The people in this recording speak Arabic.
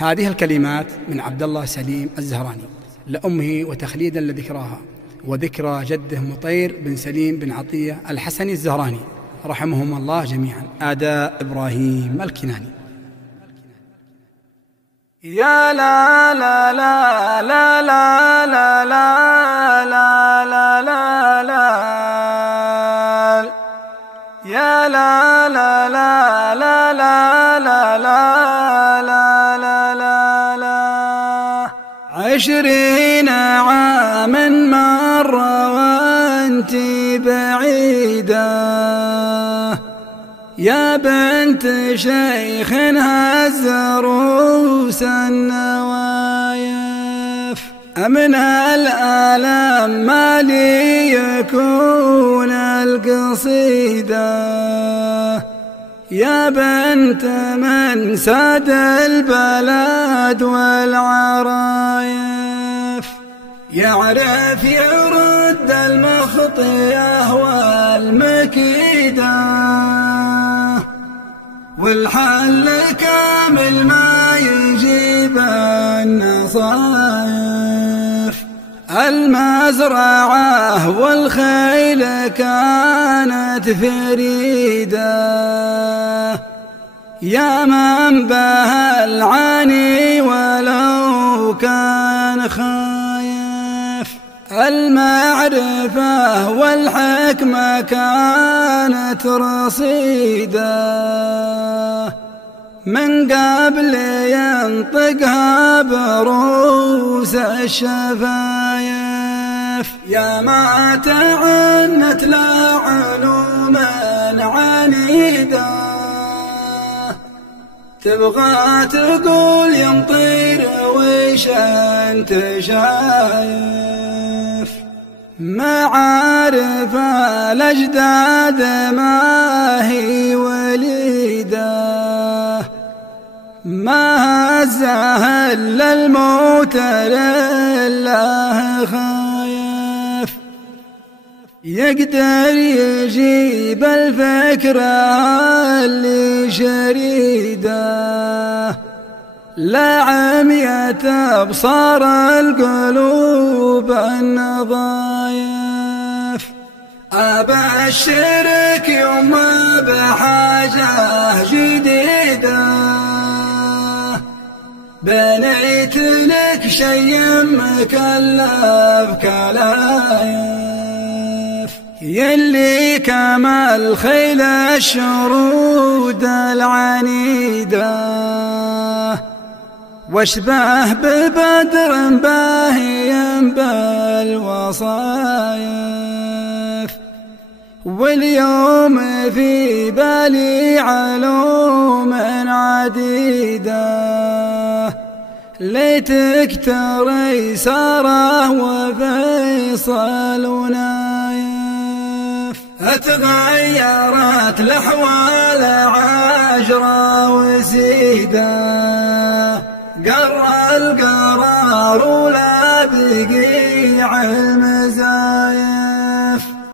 هذه الكلمات من عبد الله سليم الزهراني لأمه وتخليدا لذكراها وذكرى جده مطير بن سليم بن عطية الحسني الزهراني رحمهم الله جميعا. أداء إبراهيم الكناني. يا لا لا لا لا لا لا لا لا لا لا لا يا لا لا لا لا لا لا لا لا لا لا 20 عاما مر وانتي بعيدة يا بنت شيخ هز رؤوس النوايف أمن الآلام ما لي يكون القصيدة يا بنت من ساد البلاد والعرايف يعرف يرد المخطية والمكيدة والحل كامل ما يجيب النصايف المزرعة والخيل كانت فريدة يا من بها العاني ولو كان خايف المعرفة والحكمة كانت رصيدة من قبل ينطقها بروس الشفايف يا ما تعنت لا علوم عنيدة تبغى تقول ينطير وش انت شايف معارف الأجداد ما هي وليدة ما هزها إلا الموت لله خايف يقدر يجيب الفكرة اللي شريدة لا عميت أبصار القلوب النظايف أبشرك يوم بحاجة جديدة بنيت لك شي مكلف كلايف يلي كما الخيل الشرود العنيدة واشبه ببدر باهيا بالوصايف واليوم في بالي علوم عديدة ليتك ترى سارة وفيصل ونايف اتغيرت الأحوال عجرة وسيدة قرر القرار ولا بقي علم